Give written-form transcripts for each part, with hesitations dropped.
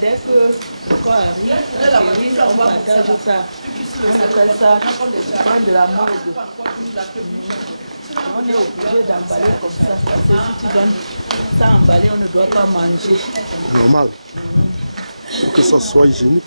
Dès que quoi arrive, on partage ça. On appelle ça prendre de la mode. On est obligé d'emballer comme ça. Parce que si tu donnes ça emballé, on ne doit pas manger. Normal. Faut que ça soit hygiénique.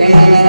Okay.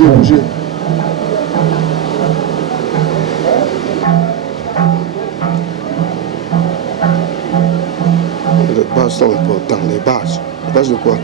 Bougez. Les bases sont importantes, les bases. Les bases de quoi?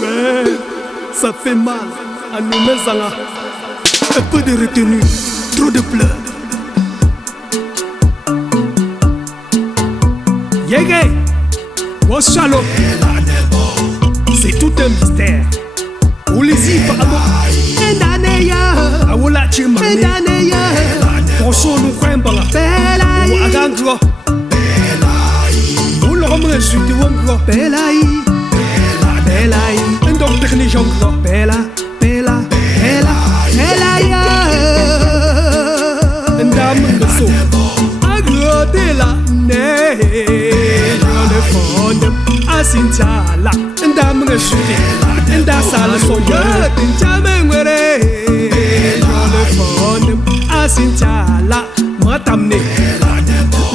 Mais ça fait mal à nous maisons. Un peu de retenue, trop de pleurs. Yégué, Washalo, c'est tout un mystère. Où les ifs à moi, Awola Chima, Pocho nous craimbons, ou Agangro, ou le roman est du Wongro, Belaï, un don technique, Bella, un dame de saut, Agro de la neige, le fond, Asintala, un dame de chuté, un dassal soyeux, un jamais méré, le fond, Asintala, m'atamné,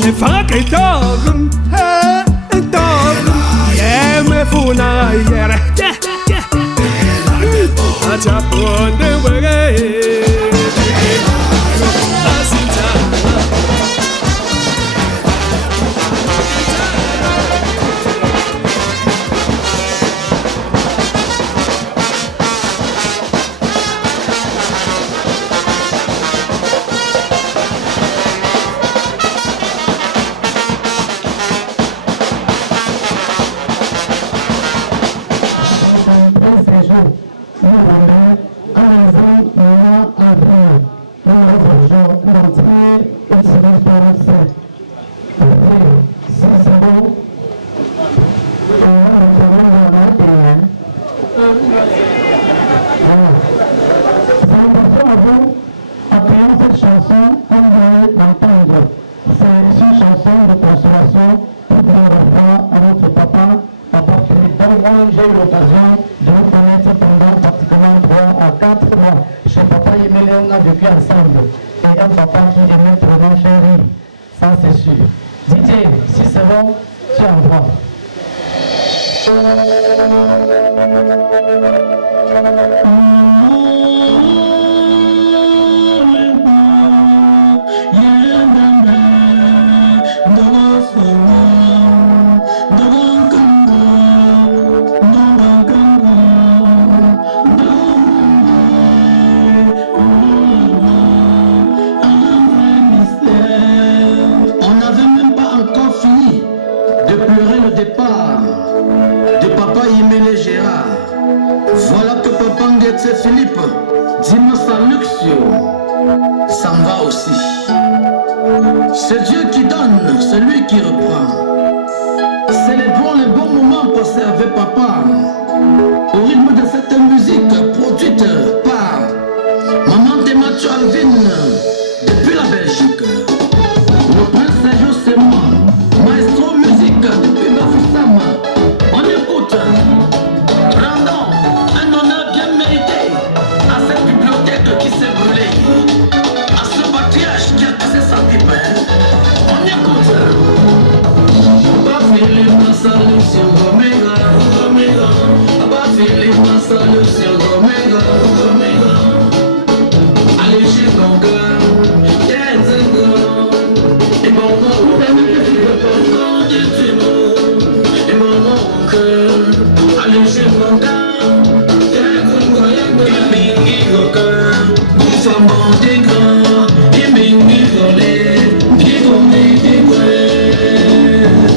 les facs et dogum, un dogum, yeah, me funa, yeah, Achapon de wege.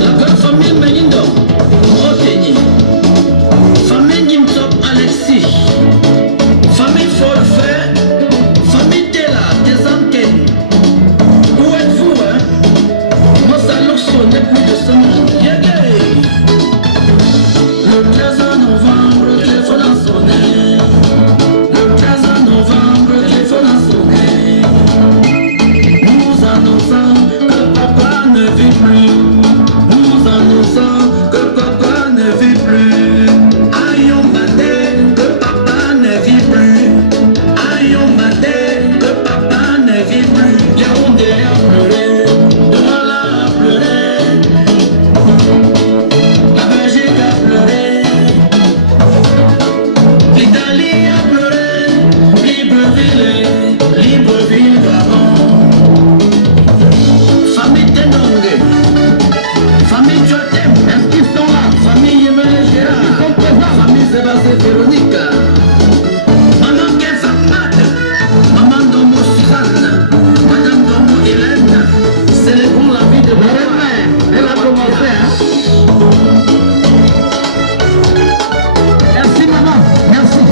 La grande famille Menindo. c'est Véronique. Maman qui est Fatmate, maman Domo Suzanne, madame Domo Hélène. Célébrons la vie de Maman. Elle a commencé, hein. Merci maman, merci.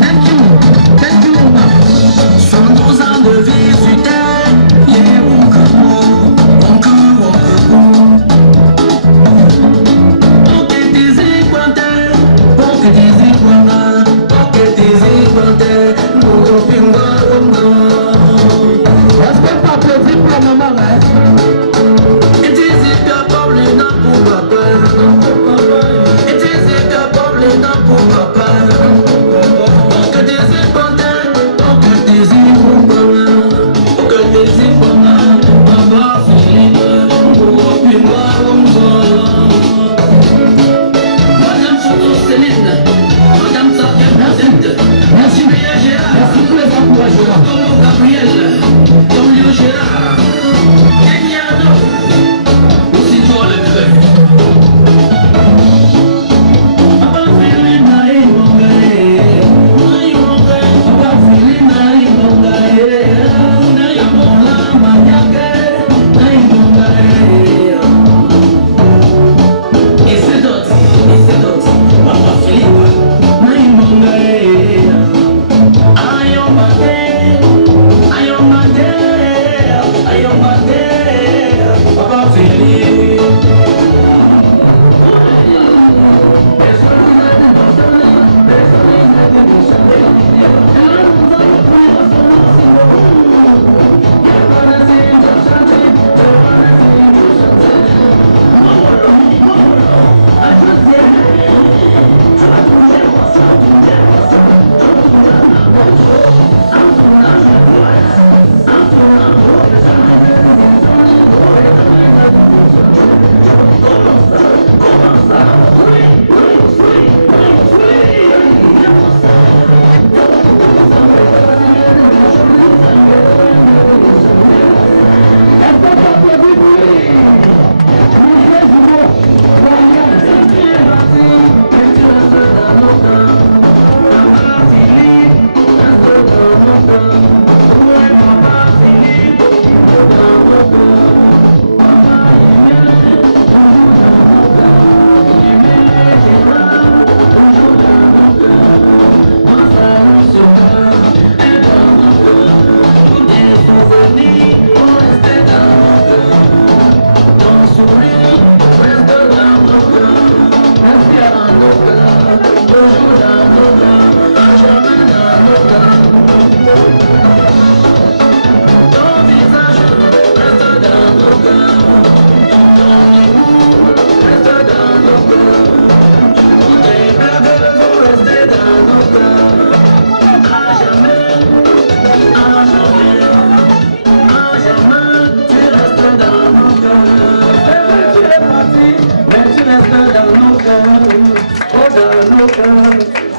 Thank you maman. 112 ans de vie sur terre, yeah, mon cœur.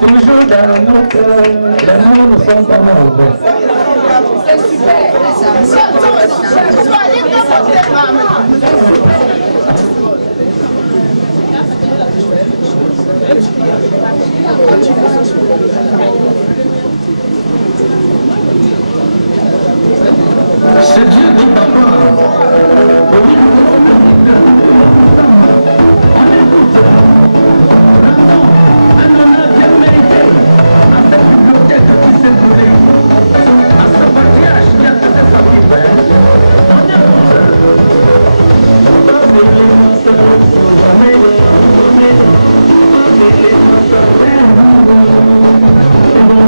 Toujours dans nos cœurs, les mots ne sont pas mauvais. C'est super. C'est Dieu qui t'apprend. Thank you.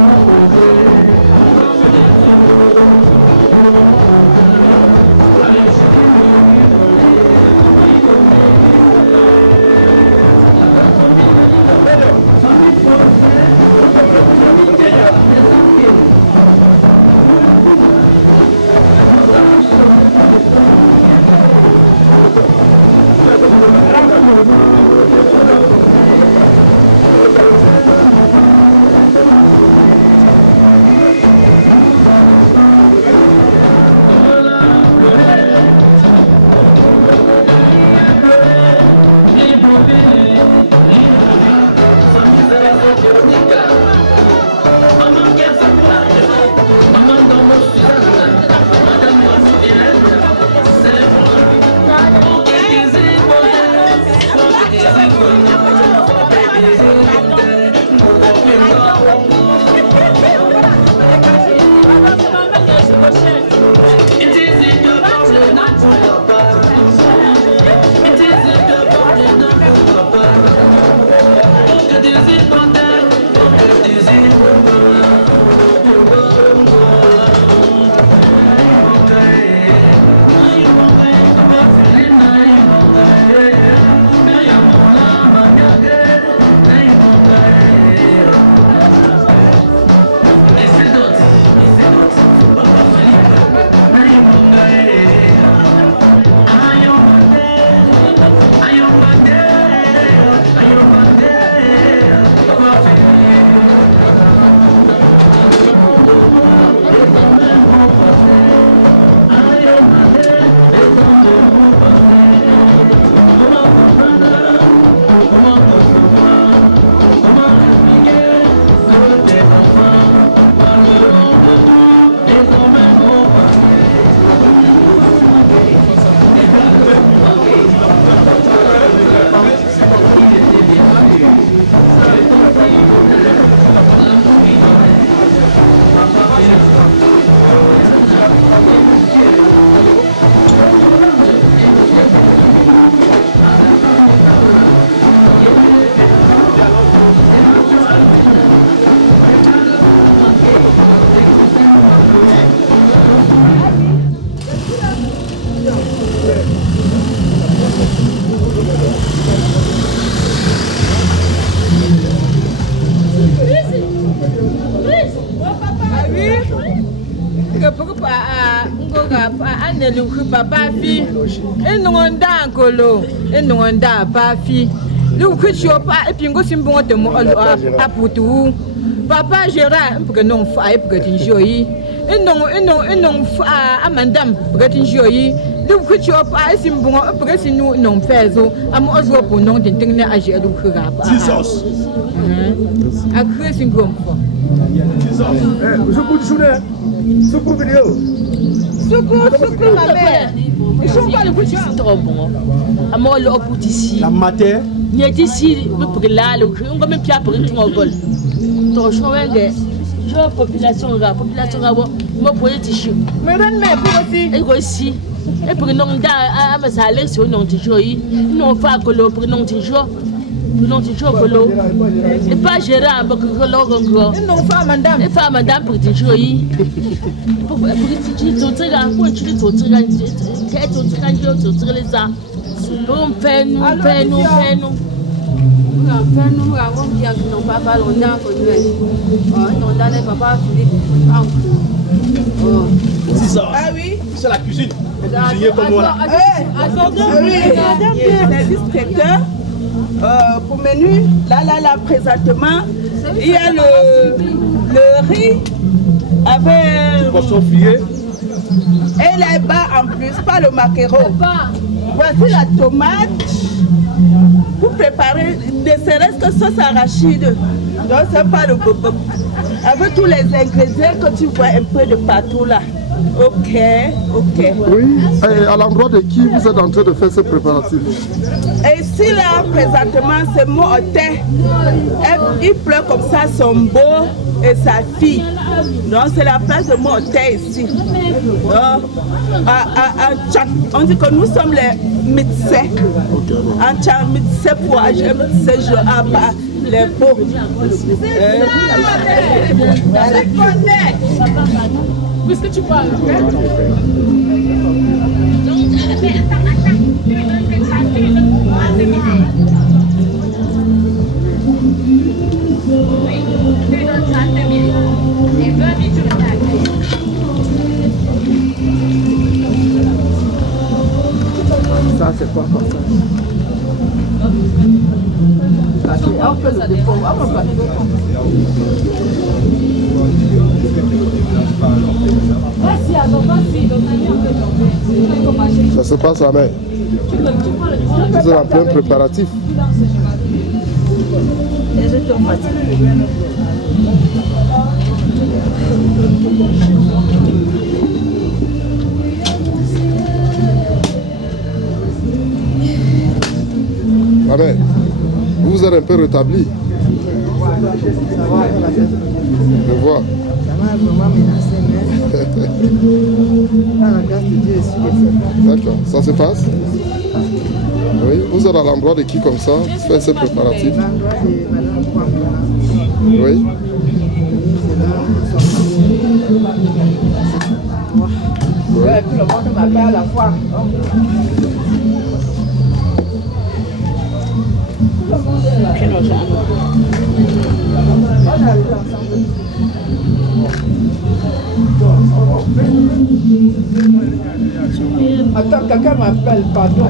Papa fi enonda nkolo enonda ba fi lu kucho pa epingo simbongo te mo aputu papa Gérard porque non fa porque tinjoyi enong fa amandam porque tinjoyi lu kucho pa simbongo porque sinu non fezo am ozo po non tintingne age lu kuga pa Jesus a cresin gomfo je peux te jouer ce pour vidéo. Secours, ma mère. Ils sont pas le coup de trop bon. À moi, l'opposition. La matière. Il y a ici, le prélat, le crime, comme un pied pour une trompe. Ton chemin de. Je population, moi, pour les tissus. Mais pour aussi. Et aussi. Et pour non, à ma salaire, sur non, toujours. Non, pas que l'on pour non, toujours. Non, toujours que l'on. Et pas gérer un peu que l'on. Et non, pas madame. Et pas madame pour toujours. Ah oui, c'est la cuisine. Cuisinier comme moi là. Service traiteur. Pour menu, là, présentement, il y a le riz avec poisson frié. Et les bas en plus, pas le maquereau. Voici la tomate pour préparer ne serait-ce que sauce arachide. Donc c'est pas le bobo. Avec tous les ingrédients que tu vois un peu de partout là. Ok. Oui, et à l'endroit de qui vous êtes en train de faire ce préparatif? Et ici là, présentement, c'est mon hôtel. Il pleure comme ça son beau et sa fille. Donc c'est la place de mon hôtel ici. Donc, on dit que nous sommes les médecins. En Tchad, médecins pour agir, médecins les beaux. Puisque tu parles. Ça c'est quoi comme ça? Ça se passe à main. Vous êtes en plein préparatif. Et je te remercie. Amen. Vous vous êtes un peu rétabli. Je vois. Ça m'a vraiment menacé, mais par la grâce de Dieu, je suis décédée. D'accord. Ça se passe? Oui. Vous êtes à l'endroit de qui comme ça? Faites ces préparatifs. L'endroit de Madame Kwamena. Oui. C'est là où nous sommes. Oui. Tout le monde m'appelle à la fois. Attends, quelqu'un m'appelle, pardon.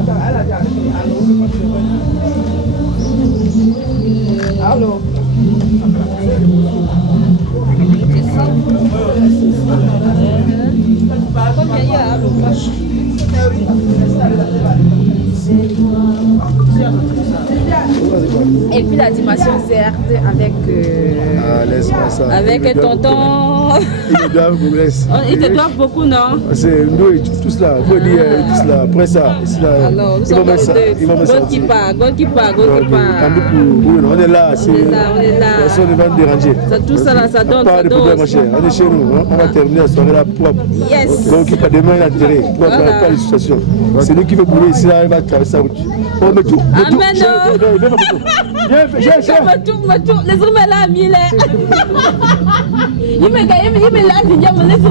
Allô? Et puis la dimension CRD avec avec tonton. Ils doivent beaucoup. Ils te doivent beaucoup, non? C'est nous tout cela. Vous dire tout cela. Après ça, alors nous sommes goalkeeper. On est là. On est là. Personne ne va nous déranger. Tout ça là, ça donne. Pas de problème, ma chère. On est chez nous. On va terminer la soirée là propre. Yes. Donc il n'y a pas de main d'intérêt. Pas de situation. C'est lui qui veut bouler ici là, il va traverser la route. On met tout. Amen. Viens, les hommes là, il me l'a dit, il me laisse me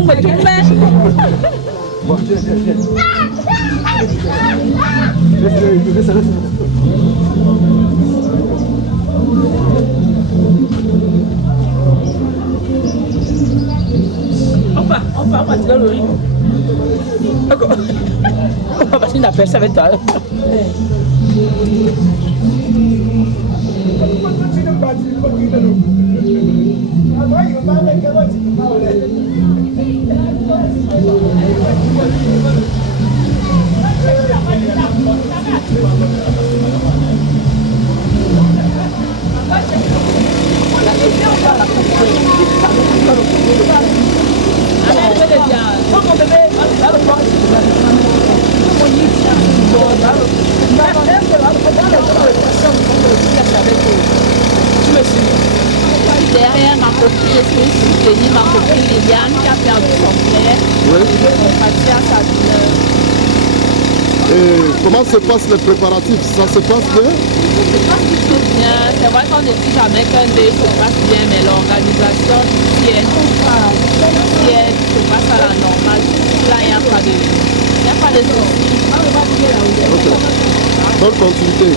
On va passer dans le riz. On va passer une aperçue avec toi. Derrière ma copine, je suis soutenue, ma copine Liliane qui a perdu son frère. Oui. À sa douleur. Et comment se passent les préparatifs? Ça se passe bien? Ça se passe plutôt bien. C'est vrai qu'on ne dit jamais qu'un deuil se passe bien, mais l'organisation si elle se passe à la normale. Là, il n'y a pas de soucis. Ok. Bonne continuité.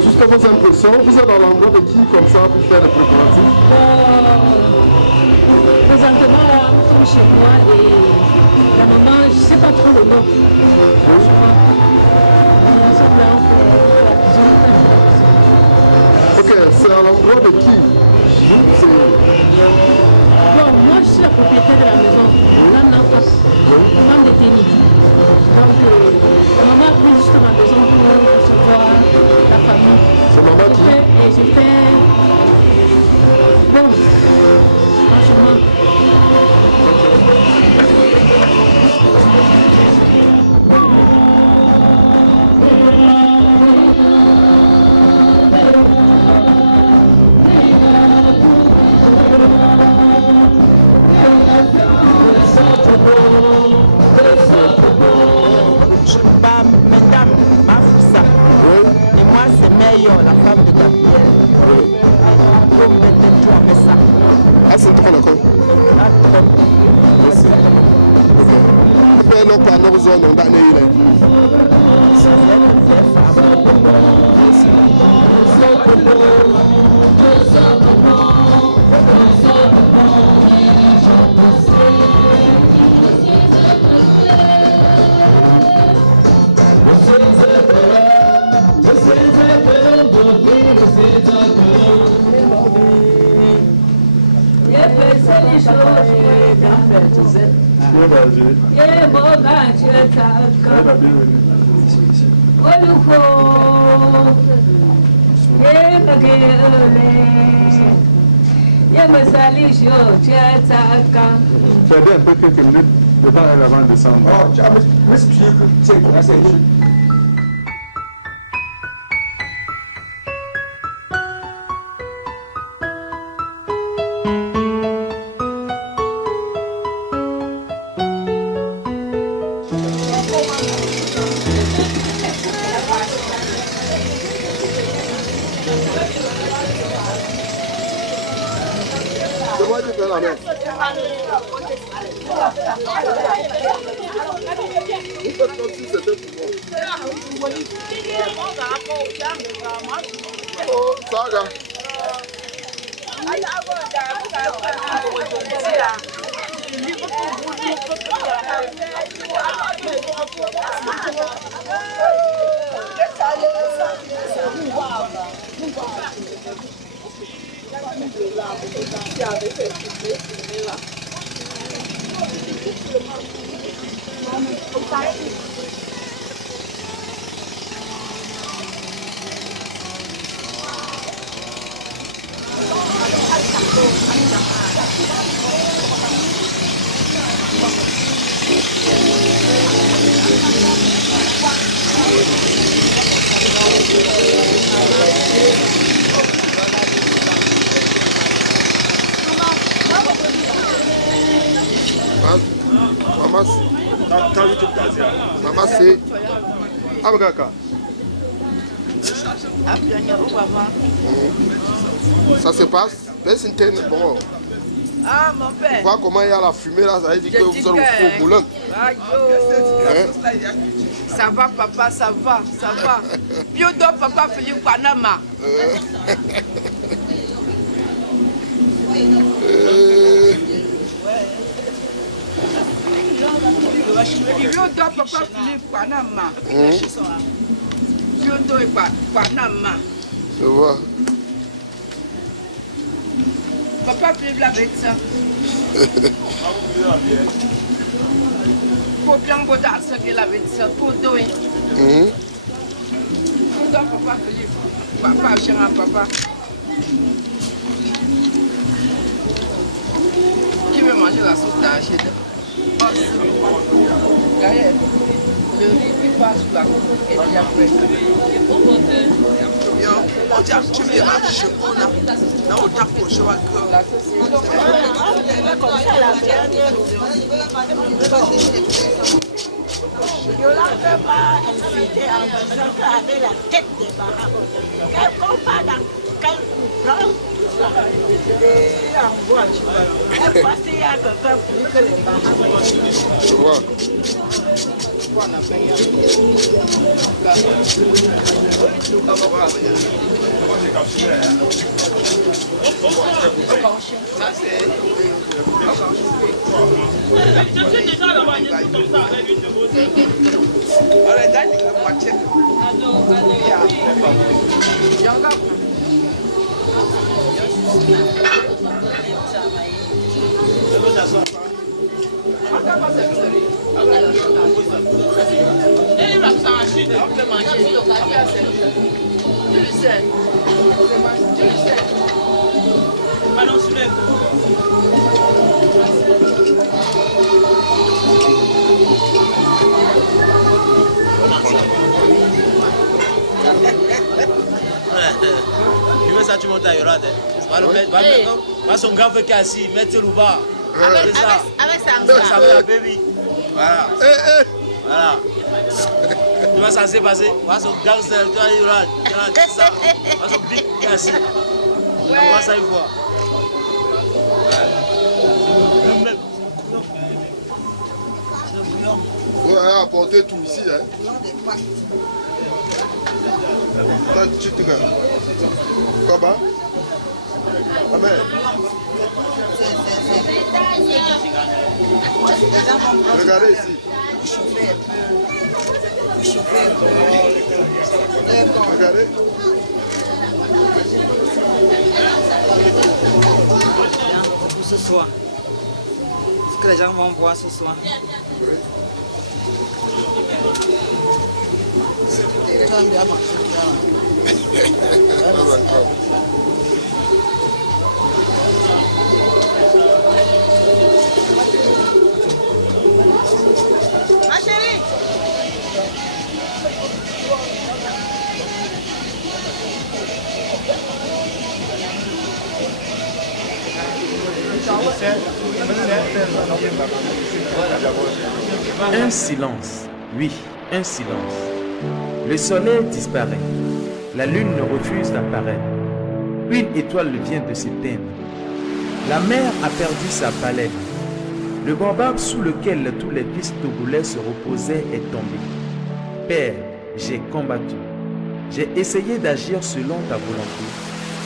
juste vos impressions, vous êtes à l'endroit de qui comme ça pour faire les préparatifs? Présentement, là, nous sommes chez moi et la maman, je ne sais pas trop le nom. Ok, c'est à l'endroit de qui? Bon, moi je suis la propriétaire de la maison, femme de tennis. Donc, la maman a pris juste ma maison pour recevoir la famille. C'est maman qui? Et j'ai fait. Bon, franchement. Je bats Madame Mafoussa. Et moi, c'est Meilleur, la femme de Gabriel. Comme toi, mais ça. Ah, c'est toi, d'accord. Après, nous parlons aux zones d'année. Perdez un peu quelques minutes devant elle avant de descendre. Oh, tu as m'expliqué que c'est quoi, c'est Oh, Saga. Maman, c'est Abgaka. Ça se passe. Bon. Ah, mon père. Voir comment il y a la fumée là, ça veut dire que vous êtes au faux boulot. Ça va, papa, ça va, ça va. Biodo, papa, Philippe Panama. Biodo, papa, Philippe Panama. Biodo et Panama. Je vois. Papa, Philippe l'avait ça. Pour bien boire ça, il avait ça. Pour deux. Papa, Philippe. Papa, cher papa. Qui veut manger la soupe d'arachide? Gaël, le riz qui passe sous la coupe est déjà prêt. On dit tu viens à chez moi là. Là, on tape au cheval que. Comme ça, la dernière. Je ne l'avais pas invité en disant qu'avec la tête des barraques. Quelque part dans quel plan et en voiture. Elle passait à quelqu'un pour que les barraques. Je vois. Tu veux ça, tu montes à Yorade. Va son grand frère qui est assis, mettez-le bas. Avec ça, avec la baby. Voilà. Voilà. Tu vas s'en passer. Va son grand frère, tu vas Yorade. Ça. Va son big qui est assis. On voit ça une fois. Ouais, apporter tout ici. Hein. Tu te regardes. Comment? Amen. Regardez ici. Regardez. Pour ce soir. Ce que les gens vont voir ce soir. Ma chérie. Un silence, oui, un silence. Le soleil disparaît, la lune refuse d'apparaître. Une étoile vient de s'éteindre. La mer a perdu sa palette. Le baobab sous lequel tous les fils togolais se reposaient est tombé. Père, j'ai combattu. J'ai essayé d'agir selon ta volonté.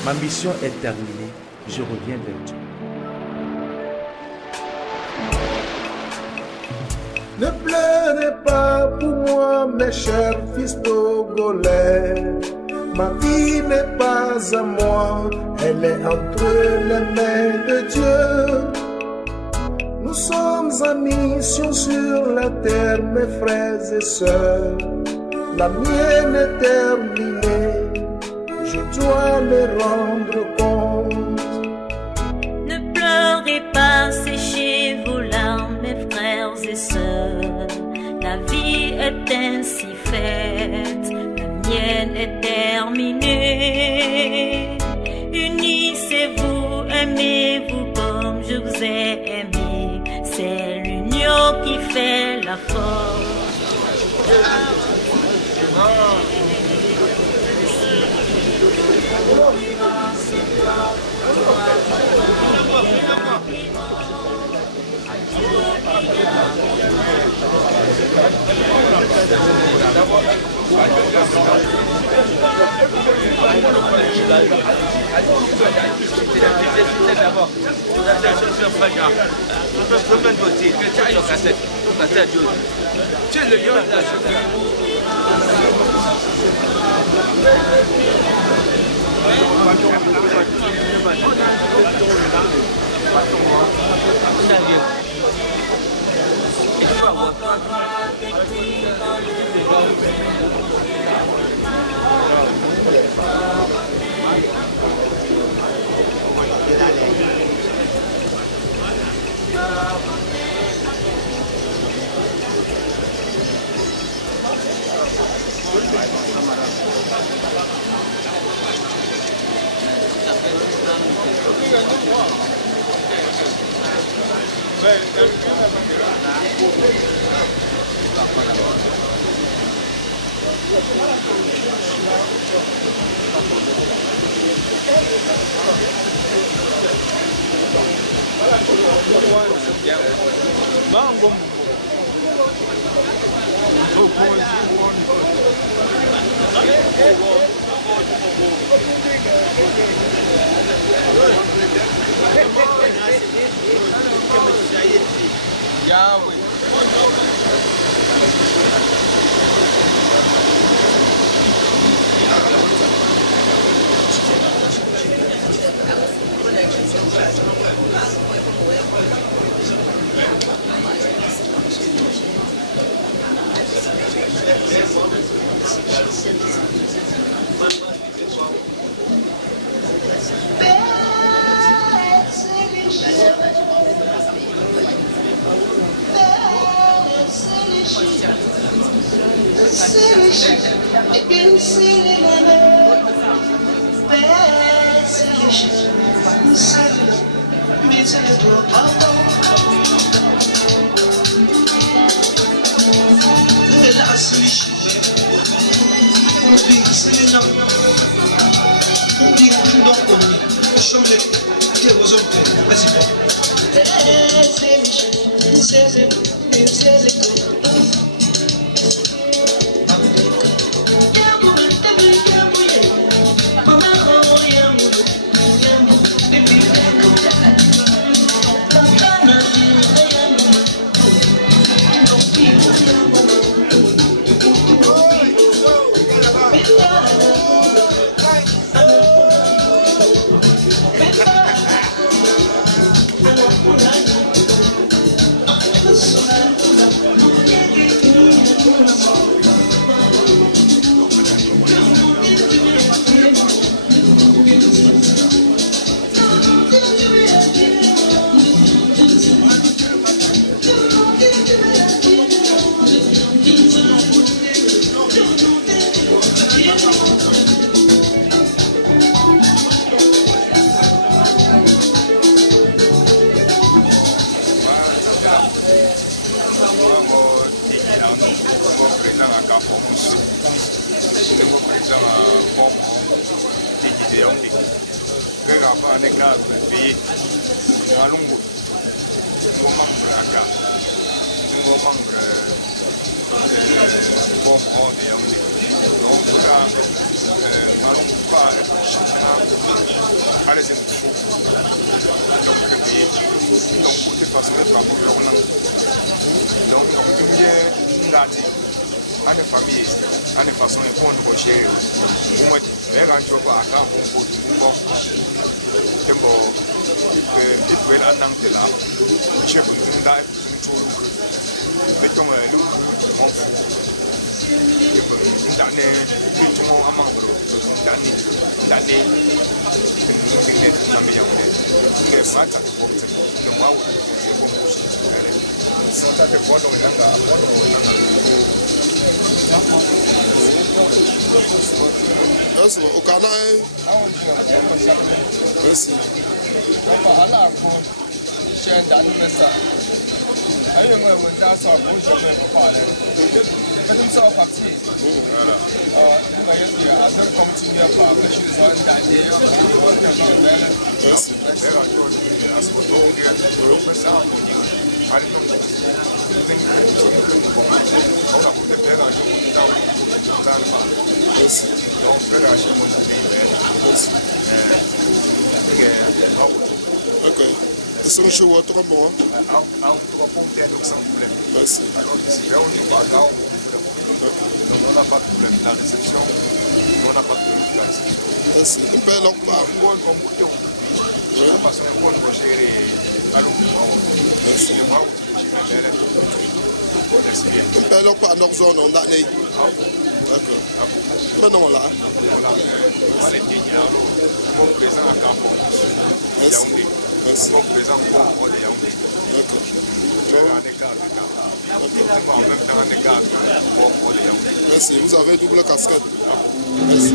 Ma mission est terminée. Je reviens vers toi. Ne pleurez pas pour moi, mes chers fils togolais. Ma vie n'est pas à moi, elle est entre les mains de Dieu. Nous sommes en mission sur la terre, mes frères et sœurs. La mienne est terminée, je dois les rendre compte. Ne pleurez pas, séchez vos larmes, mes frères et sœurs. La vie est ainsi faite, la mienne est terminée. Unissez-vous, aimez-vous comme je vous ai aimé. C'est l'union qui fait la force. Tu es le lion de la Mango. Merci, vous avez double casquette. Merci.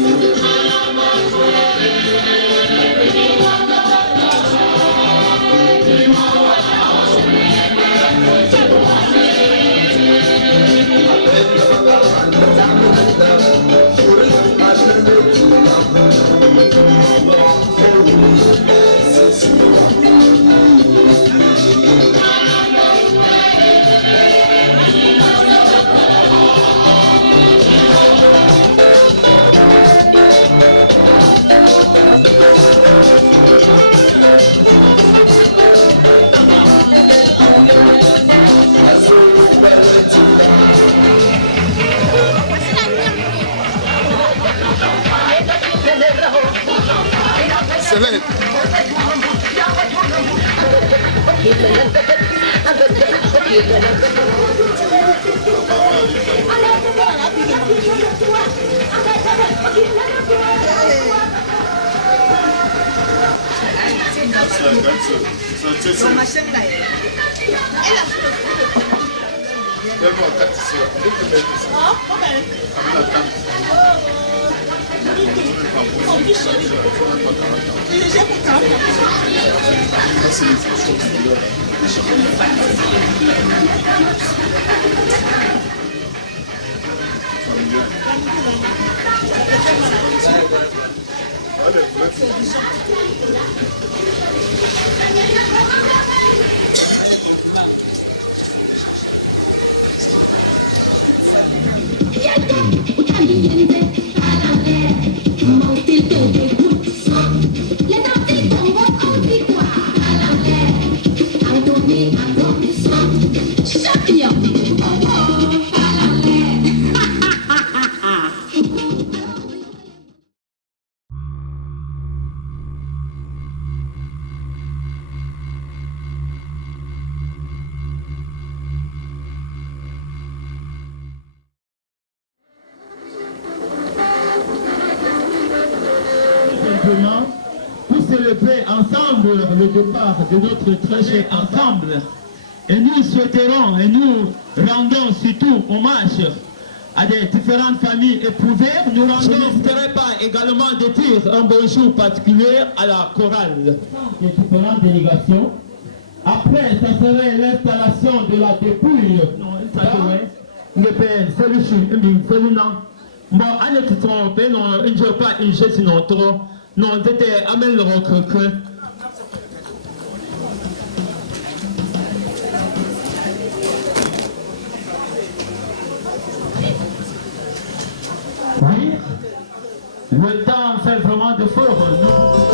Excellent. Pour célébrer ensemble le départ de notre très cher ensemble. Et nous souhaiterons et nous rendons surtout hommage à des différentes familles éprouvées. Nous rendons, je n'hésiterai pas également de dire un bonjour particulier à la chorale des différentes délégations. Après, ça serait l'installation de la dépouille. Le père, c'est le chou, bon, allez, tu te trompes, non, il ne veut pas une geste, non, trop. Non, c'était amène le recruteur. Oui, le temps fait vraiment de fort, non?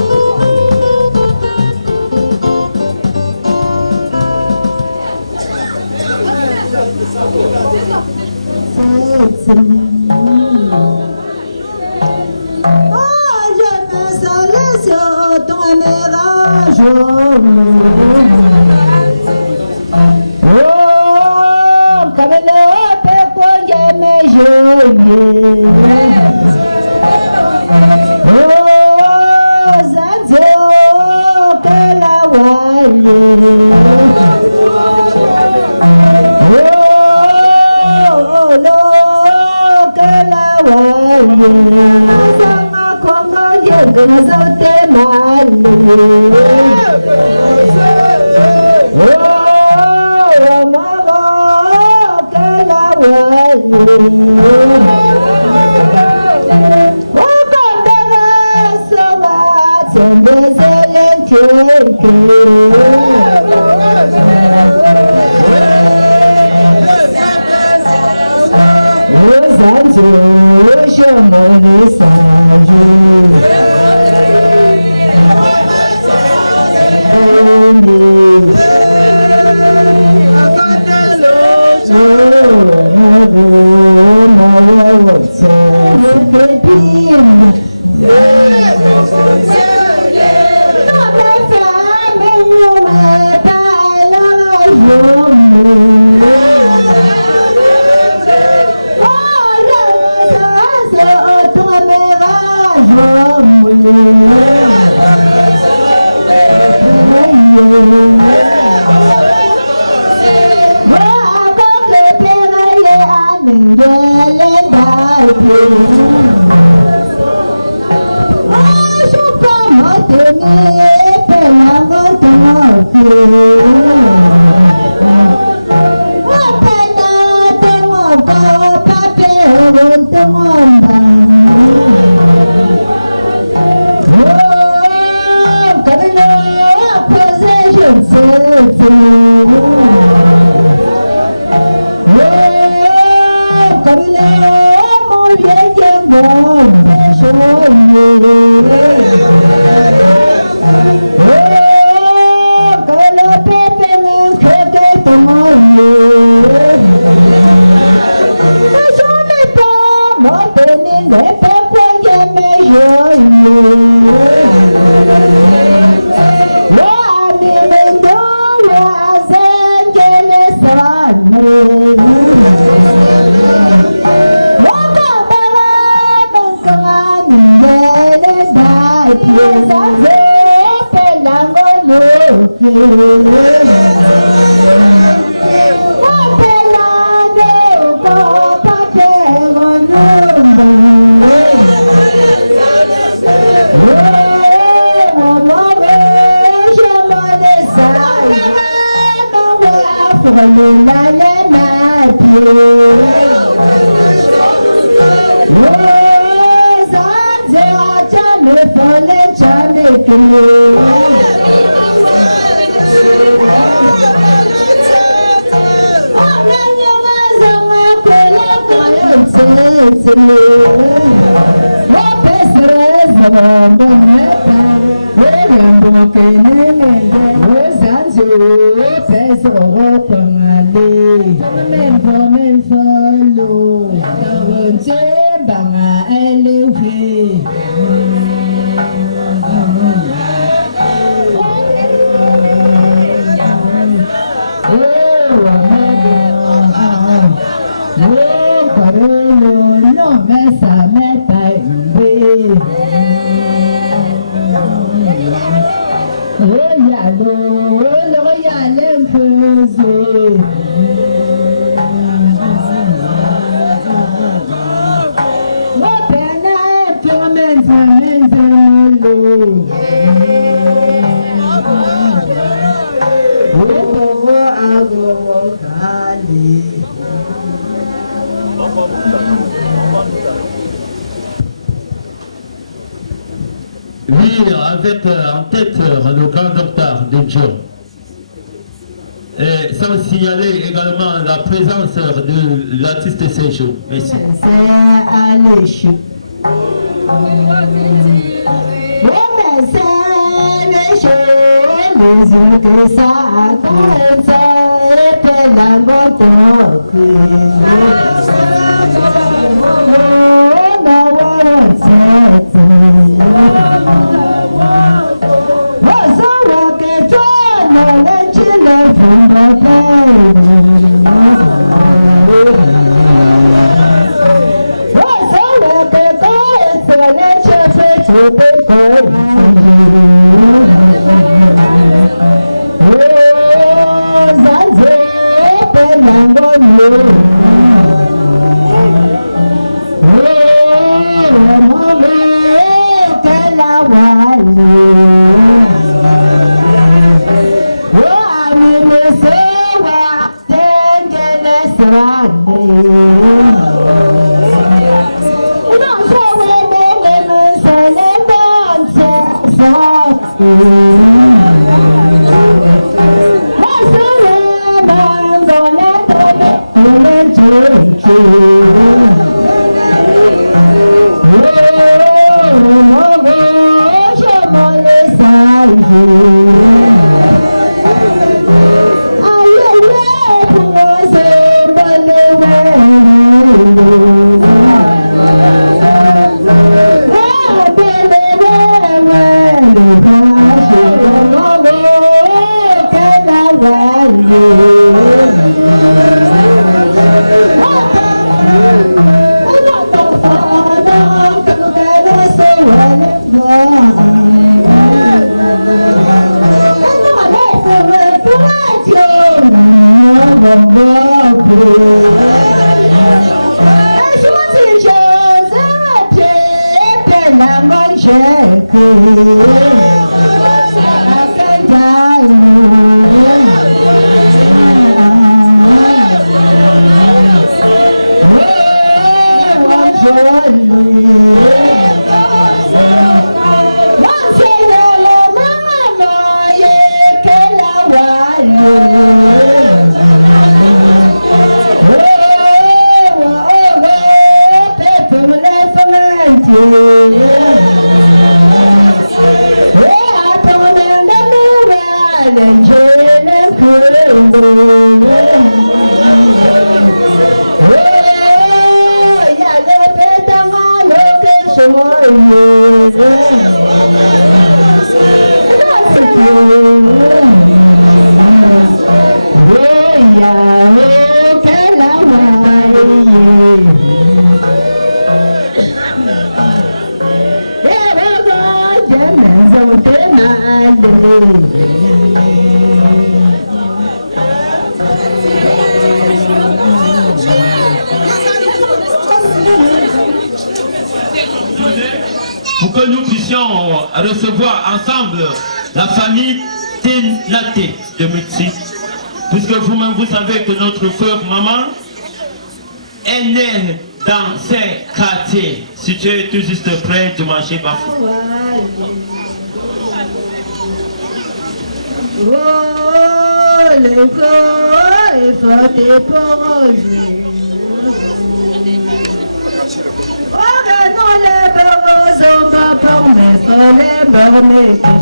Avec en tête le grand docteur de Joe. Et sans signaler également la présence de l'artiste Sejo. Merci. pour que nous puissions recevoir ensemble la famille Tenaté de Mutsi. Puisque vous-même, vous savez que notre frère maman est née dans ces quartiers, situés tout juste près du marché Bafou. Oh, le corps est fondé pour lui. Oh, non, les barreaux, on va pour les barreaux.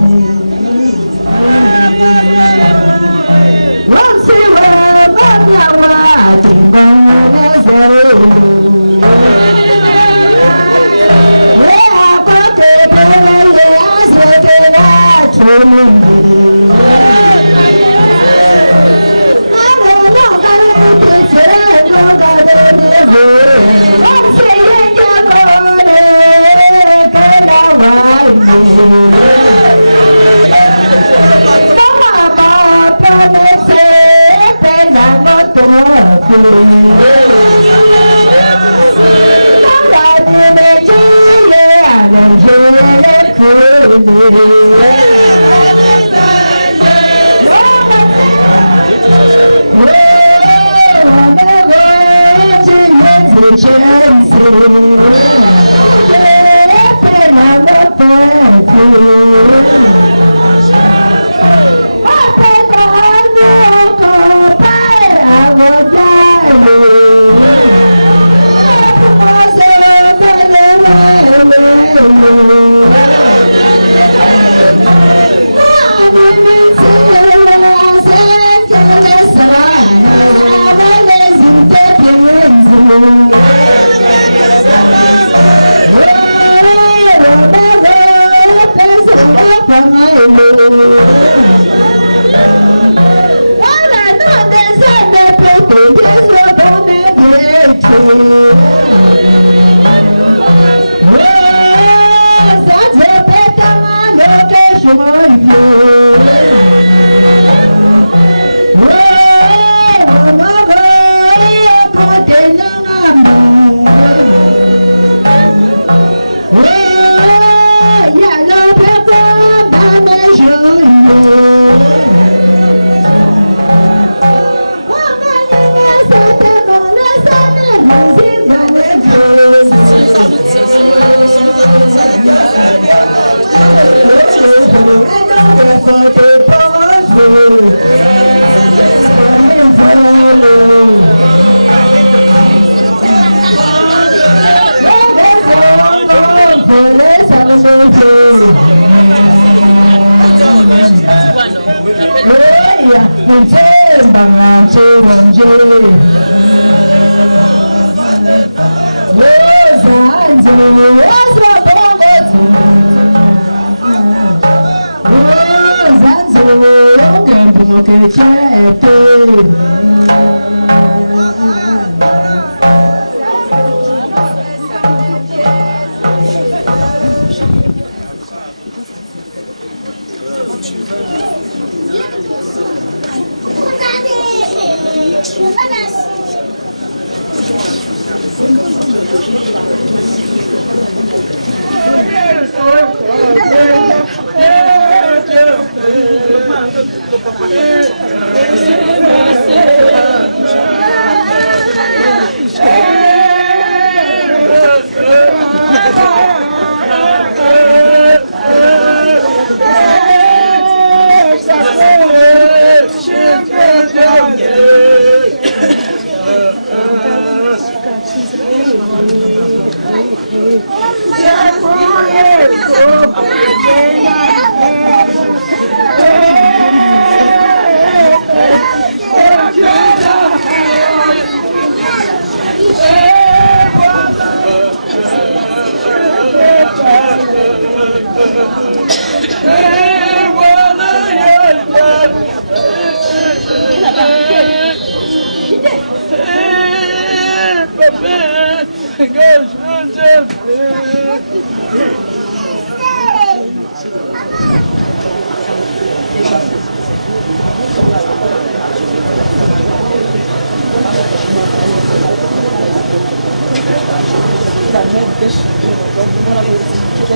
Oh,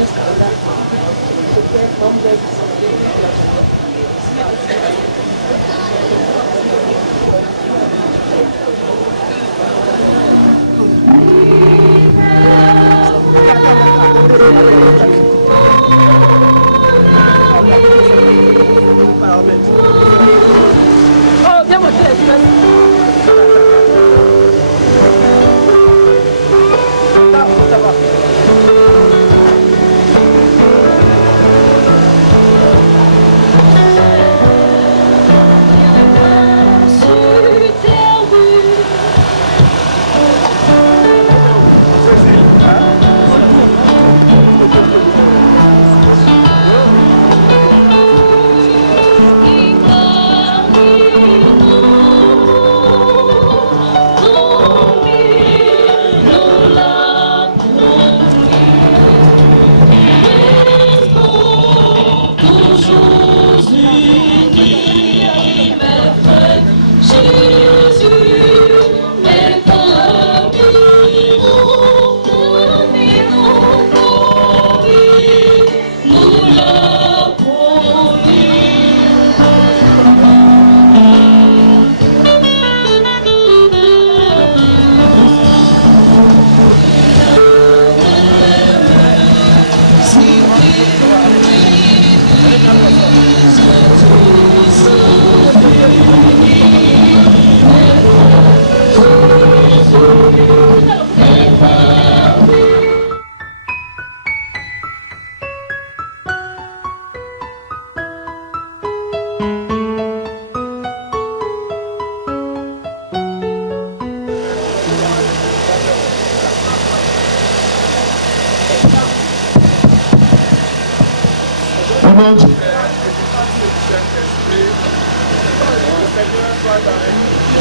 viens monter l'espace. Ça va.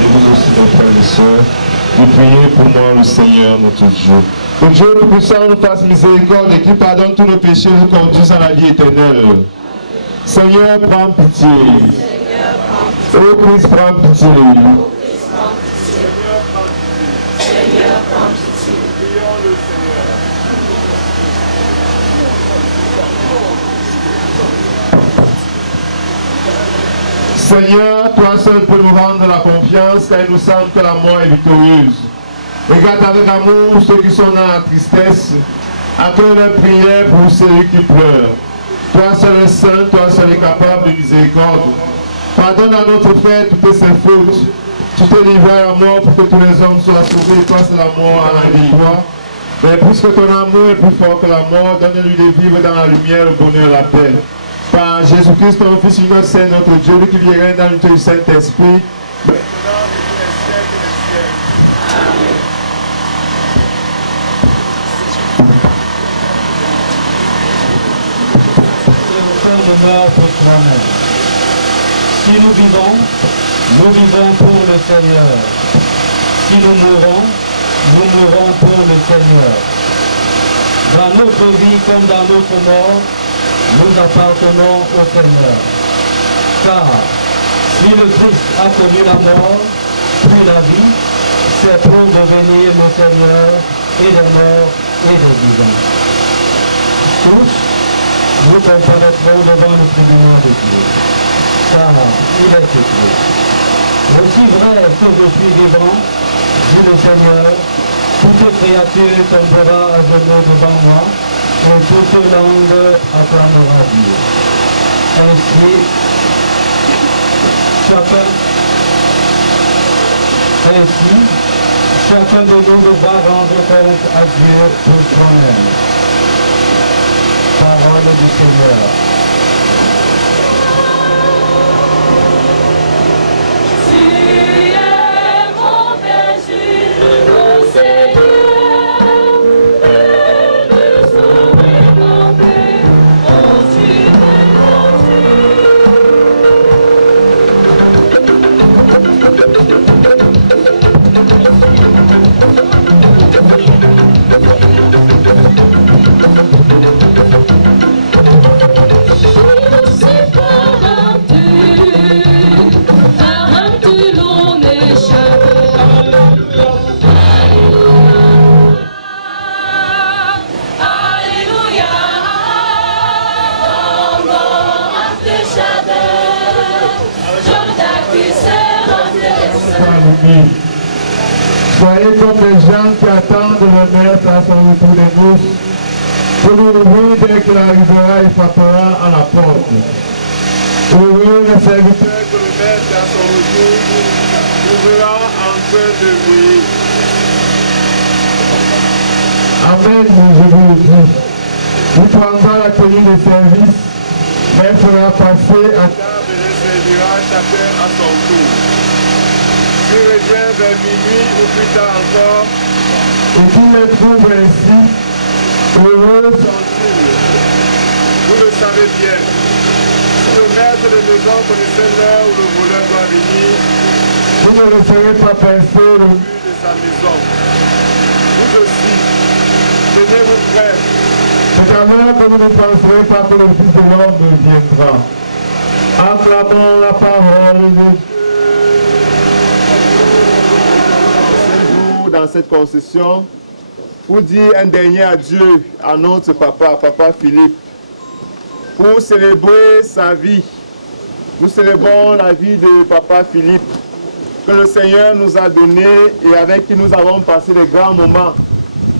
Et vous aussi, mes frères et sœurs, vous priez pour moi le Seigneur notre Dieu. Que Dieu nous puissant nous fasse miséricorde et qui pardonne tous nos péchés et nous conduise à la vie éternelle. Seigneur, prends pitié. Ô Christ, prends pitié. Seigneur, prends pitié. Prions le Seigneur. Seigneur, toi seul peux nous rendre la confiance car il nous semble que la mort est victorieuse. Regarde avec amour ceux qui sont dans la tristesse, accorde leur prière pour celui qui pleure. Toi seul est saint, toi seul est capable de miséricorde. Pardonne à notre frère toutes ses fautes. Tu t'es livré à la mort pour que tous les hommes soient sauvés. Toi c'est la mort à la vie. Mais puisque ton amour est plus fort que la mort, donne-lui de vivre dans la lumière, le bonheur, la paix. Par Jésus-Christ, ton Fils, notre Seigneur, notre Dieu, lui qui vient dans l'unité du Saint-Esprit. Demeure pour toi-même. Si nous vivons pour le Seigneur. Si nous mourons pour le Seigneur. Dans notre vie comme dans notre mort, nous appartenons au Seigneur. Car si le Christ a connu la mort, puis la vie, c'est pour devenir le Seigneur et des morts et des vivants. Tous, nous comparaîtrons devant le tribunal de Dieu, car il est écrit. Aussi vrai que je suis vivant, dit le Seigneur, toute créature tombera à genoux devant moi, et toute langue acclamera Dieu. Ainsi, chacun de nous devra rendre compte à Dieu pour soi-même. Parole du Seigneur. vie. Soyez comme les gens qui attendent le maître à son retour des noces, pour nous ouvrir dès qu'il arrivera et frappera à la porte. Heureux les serviteurs que le maître à son retour trouvera en train de veiller. Amen, je vous le dis. Il prendra la tenue de service, mais fera passer à table et les servira chacun à son tour. S'il revient vers minuit ou plus tard encore, et qu'il les trouve ainsi, heureux sont-ils. Vous le savez bien. Si le maître de maison connaissait l'heure où le voleur doit venir, vous ne laisserez pas passer le but de sa maison. Vous aussi, tenez-vous prêts. C'est alors que vous ne penserez pas que le Fils de l'homme viendra. Acclamons la parole de Dieu. Ce jour, dans cette concession, pour dire un dernier adieu à notre papa, Papa Philippe, pour célébrer sa vie. Nous célébrons la vie de Papa Philippe, que le Seigneur nous a donné et avec qui nous avons passé de grands moments.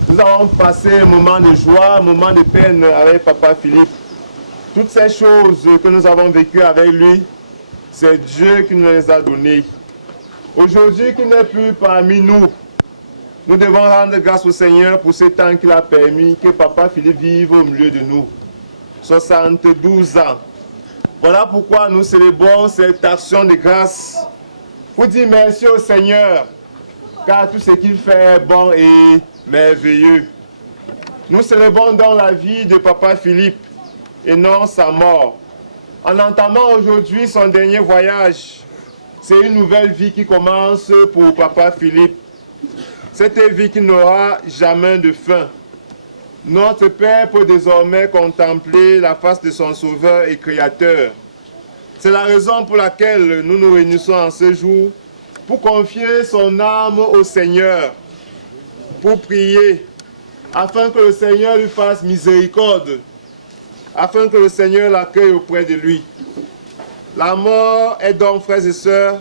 Nous avons passé un moment de joie, un moment de peine avec Papa Philippe. Toutes ces choses que nous avons vécues avec lui, c'est Dieu qui nous les a données. Aujourd'hui, qu'il n'est plus parmi nous, nous devons rendre grâce au Seigneur pour ce temps qu'il a permis que Papa Philippe vive au milieu de nous. 72 ans. Voilà pourquoi nous célébrons cette action de grâce pour dire merci au Seigneur, car tout ce qu'il fait est bon et merveilleux. Nous célébrons dans la vie de Papa Philippe et non sa mort. En entamant aujourd'hui son dernier voyage, c'est une nouvelle vie qui commence pour Papa Philippe. Cette vie qui n'aura jamais de fin. Notre Père peut désormais contempler la face de son Sauveur et Créateur. C'est la raison pour laquelle nous nous réunissons en ce jour pour confier son âme au Seigneur, pour prier, afin que le Seigneur lui fasse miséricorde, afin que le Seigneur l'accueille auprès de lui. La mort est donc, frères et sœurs,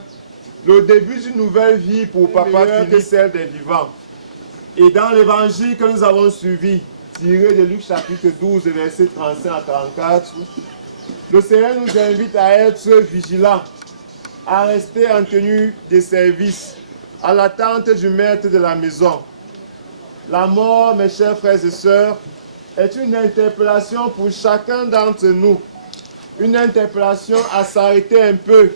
le début d'une nouvelle vie pour Papa Philippe, celle des vivants. Et dans l'évangile que nous avons suivi, tiré de Luc chapitre 12, versets 35 à 34, le Seigneur nous invite à être vigilants, à rester en tenue de service, à l'attente du maître de la maison. La mort, mes chers frères et sœurs, est une interpellation pour chacun d'entre nous. Une interpellation à s'arrêter un peu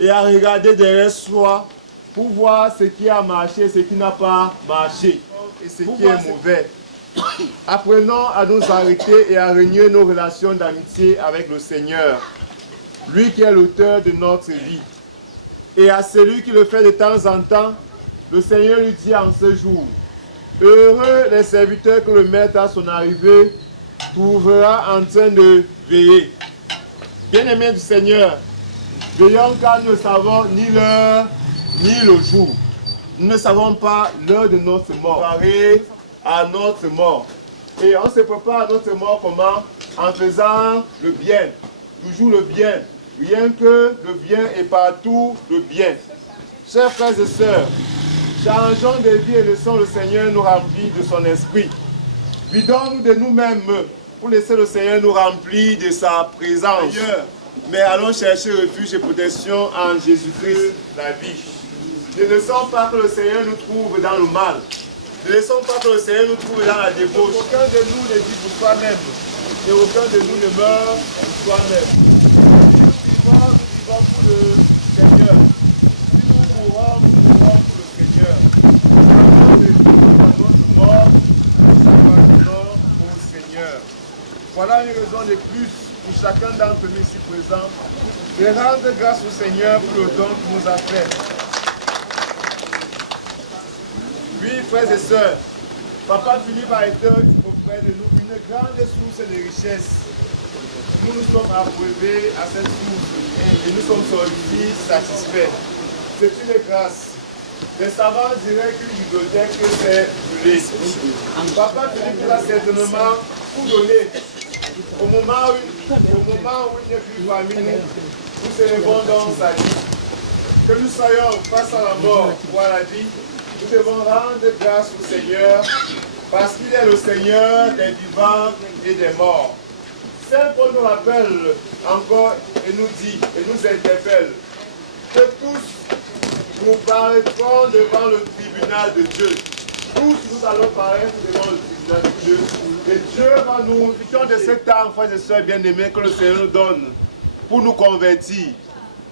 et à regarder derrière soi pour voir ce qui a marché, ce qui n'a pas marché et ce qui est mauvais. Apprenons à nous arrêter et à renouer nos relations d'amitié avec le Seigneur, lui qui est l'auteur de notre vie. Et à celui qui le fait de temps en temps, le Seigneur lui dit en ce jour, heureux les serviteurs que le maître à son arrivée trouvera en train de veiller. Bien-aimés du Seigneur, veillons car nous ne savons ni l'heure ni le jour. Nous ne savons pas l'heure de notre mort. Préparer à notre mort. Et on se prépare à notre mort comment? En faisant le bien. Toujours le bien. Rien que le bien et partout le bien. Chers frères et sœurs, changeons de vie et laissons le Seigneur nous remplir de son esprit. Vidons-nous de nous-mêmes pour laisser le Seigneur nous remplir de sa présence. Mais allons chercher refuge et protection en Jésus-Christ, la vie. Ne laissons pas que le Seigneur nous trouve dans le mal. Ne laissons pas que le Seigneur nous trouve dans la débauche. Aucun de nous ne vit pour soi-même. Et aucun de nous ne meurt pour soi-même. Si nous vivons pour le Seigneur. Si nous mourons pour le Seigneur. Dans notre mort, nous appartenons au Seigneur. Voilà une raison de plus pour chacun d'entre nous ici présents de rendre grâce au Seigneur pour le don qu'il nous a fait. Oui, frères et sœurs, Papa Philippe a été auprès de nous une grande source de richesse. Nous nous sommes approuvés à cette source et nous sommes sortis satisfaits. C'est une grâce. Les savants diraient qu'une bibliothèque c'est brûlée. Papa Philippe l'a certainement tout donné. Au moment où il n'est plus parmi nous, nous célébrons dans sa vie. Que nous soyons face à la mort ou à la vie, nous devons rendre grâce au Seigneur parce qu'il est le Seigneur des vivants et des morts. Saint Paul nous rappelle encore et nous dit et nous interpelle que tous nous paraîtrons devant le tribunal de Dieu. Tous nous allons paraître devant le tribunal de Dieu. Et Dieu va nous profiter de cet temps, frères et sœurs bien-aimés, que le Seigneur nous donne pour nous convertir.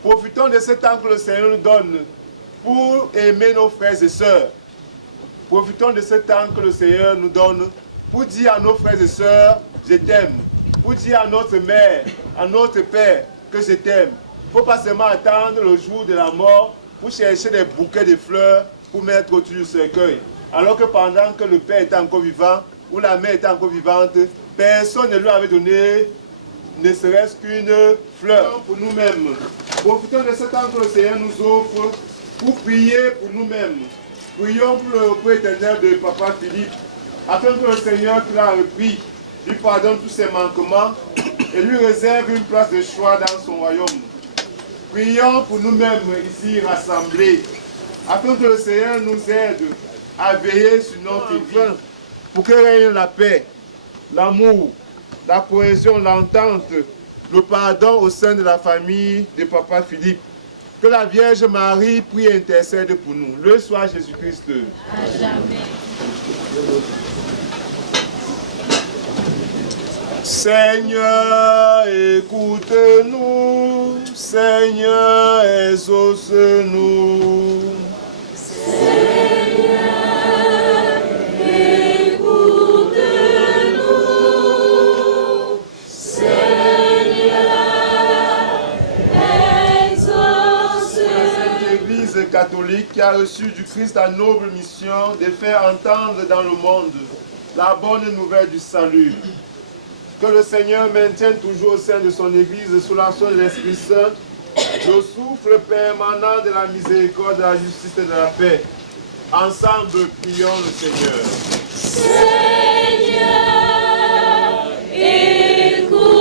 Profitons de ce temps que le Seigneur nous donne pour aimer nos frères et sœurs. Profitons de ce temps que le Seigneur nous donne pour dire à nos frères et sœurs, je t'aime. Pour dire à notre mère, à notre père, que je t'aime. Il ne faut pas seulement attendre le jour de la mort pour chercher des bouquets de fleurs pour mettre autour du cercueil. Alors que pendant que le père était encore vivant, ou la mère était encore vivante, personne ne lui avait donné ne serait-ce qu'une fleur pour nous-mêmes. Profitons de ce temps que le Seigneur nous offre pour prier pour nous-mêmes. Prions pour le repos éternel de Papa Philippe, afin que le Seigneur qui l'a repris lui pardonne tous ses manquements et lui réserve une place de choix dans son royaume. Prions pour nous-mêmes ici rassemblés, afin que le Seigneur nous aide à veiller sur notre vie, pour que règne la paix, l'amour, la cohésion, l'entente, le pardon au sein de la famille de Papa Philippe. Que la Vierge Marie prie et intercède pour nous. Le soit Jésus-Christ. À jamais. Seigneur, écoute-nous. Seigneur, exauce-nous. Catholique qui a reçu du Christ la noble mission de faire entendre dans le monde la bonne nouvelle du salut. Que le Seigneur maintienne toujours au sein de son Église, sous l'action de l'Esprit Saint, le souffle permanent de la miséricorde, de la justice et de la paix. Ensemble, prions le Seigneur. Seigneur, écoute-nous.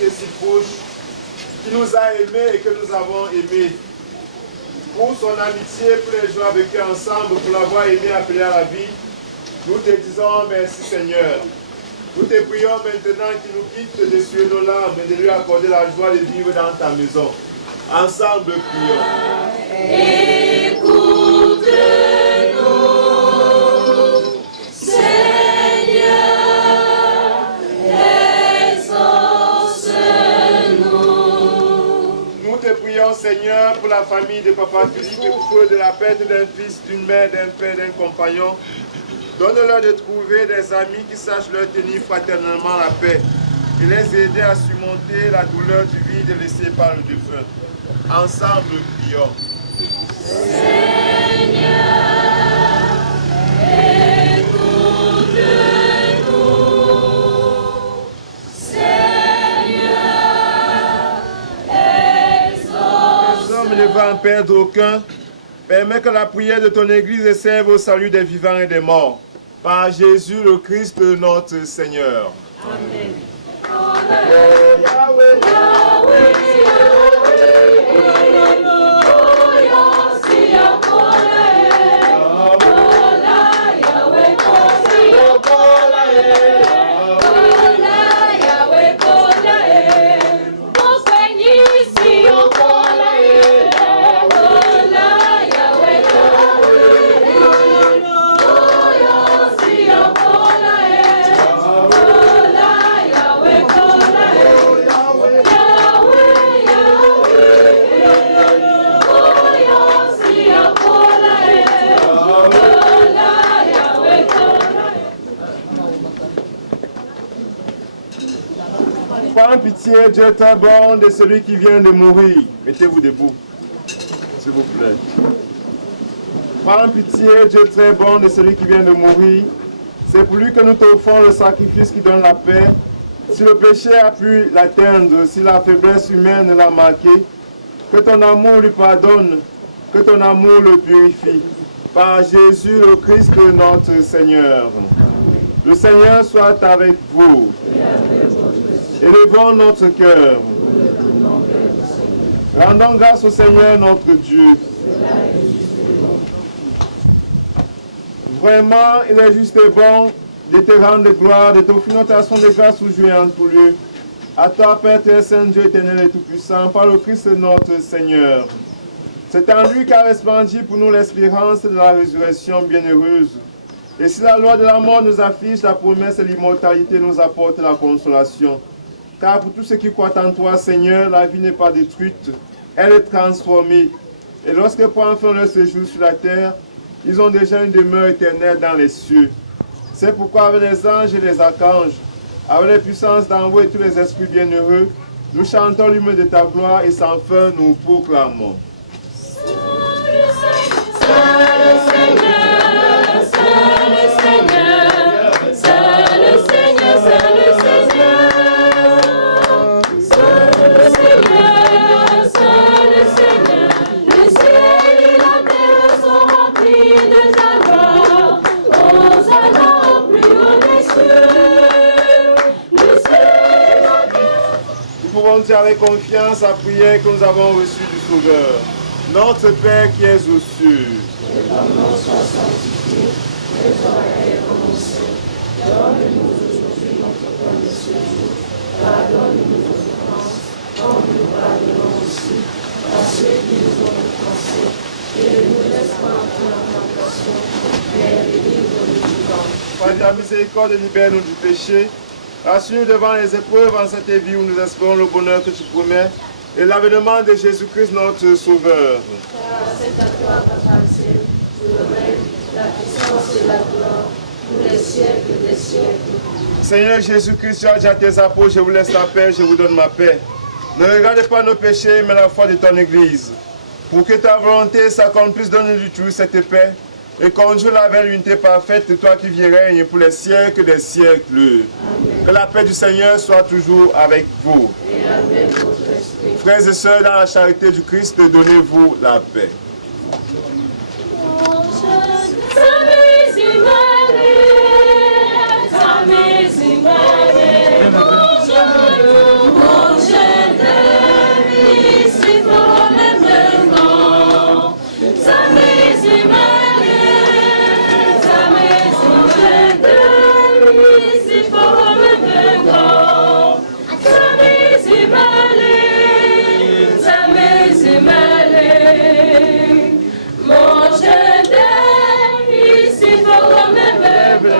Si proche, qui nous a aimés et que nous avons aimés. Pour son amitié, pour les jours vécus ensemble, pour l'avoir aimé, appelé à la vie, nous te disons merci Seigneur. Nous te prions maintenant qu'il nous quitte d'essuyer nos larmes et de lui accorder la joie de vivre dans ta maison. Ensemble, prions. Écoute-nous, Seigneur. Seigneur, pour la famille de Papa Philippe, pour de la perte d'un fils, d'une mère, d'un père, d'un compagnon, donne-leur de trouver des amis qui sachent leur tenir fraternellement la paix et les aider à surmonter la douleur du vide laissé par le défunt. Ensemble, prions. Seigneur, écoute-nous. Ne va en perdre aucun. Permets que la prière de ton Église serve au salut des vivants et des morts. Par Jésus le Christ notre Seigneur. Amen. Prends pitié, Dieu très bon, de celui qui vient de mourir. Mettez-vous debout, s'il vous plaît. Prends pitié, Dieu très bon, de celui qui vient de mourir. C'est pour lui que nous t'offrons le sacrifice qui donne la paix. Si le péché a pu l'atteindre, si la faiblesse humaine l'a marqué, que ton amour lui pardonne que ton amour le purifie. Par Jésus le Christ notre Seigneur. Le Seigneur soit avec vous. Élevons notre cœur. Rendons grâce au Seigneur notre Dieu. Vraiment, il est juste et bon de te rendre gloire, de t'offrir notre action de grâce ou jouer en tout lieu. À toi, Père très saint, Dieu éternel et tout-puissant, par le Christ notre Seigneur. C'est en lui qu'a resplendi pour nous l'espérance de la résurrection bienheureuse. Et si la loi de la mort nous affiche, la promesse de l'immortalité nous apporte la consolation. Car pour tous ceux qui croient en toi, Seigneur, la vie n'est pas détruite, elle est transformée. Et lorsque prend fin leur séjour sur la terre, ils ont déjà une demeure éternelle dans les cieux. C'est pourquoi avec les anges et les archanges, avec les puissances d'en haut et tous les esprits bienheureux, nous chantons l'hymne de ta gloire et sans fin nous proclamons. Nous pouvons dire avec confiance la prière que nous avons reçue du Sauveur. Notre Père qui es aux cieux. Que ton nom soit sanctifié, que ton règne commence. Donne-nous aujourd'hui notre pain de ce jour. Pardonne-nous nos offenses, comme nous pardonnons aussi à ceux qui nous ont offensés. Et ne nous laisse pas entrer en tentation, mais délivre-nous du mal. Par ta miséricorde, libère-nous du péché. Rassure-nous devant les épreuves en cette vie où nous espérons le bonheur que tu promets et l'avènement de Jésus-Christ notre Sauveur. Car c'est à toi, Papa Ciel, le règne, la puissance et la gloire, pour les siècles des siècles. Seigneur Jésus-Christ, tu as dit à tes apôtres, je vous laisse la paix, je vous donne ma paix. Ne regardez pas nos péchés, mais la foi de ton Église. Pour que ta volonté s'accomplisse, donne-lui toujours cette paix et conduis-la vers l'unité parfaite de toi qui vis et règne pour les siècles des siècles. Amen. Que la paix du Seigneur soit toujours avec vous. Et avec votre esprit. Frères et sœurs, dans la charité du Christ, donnez-vous la paix.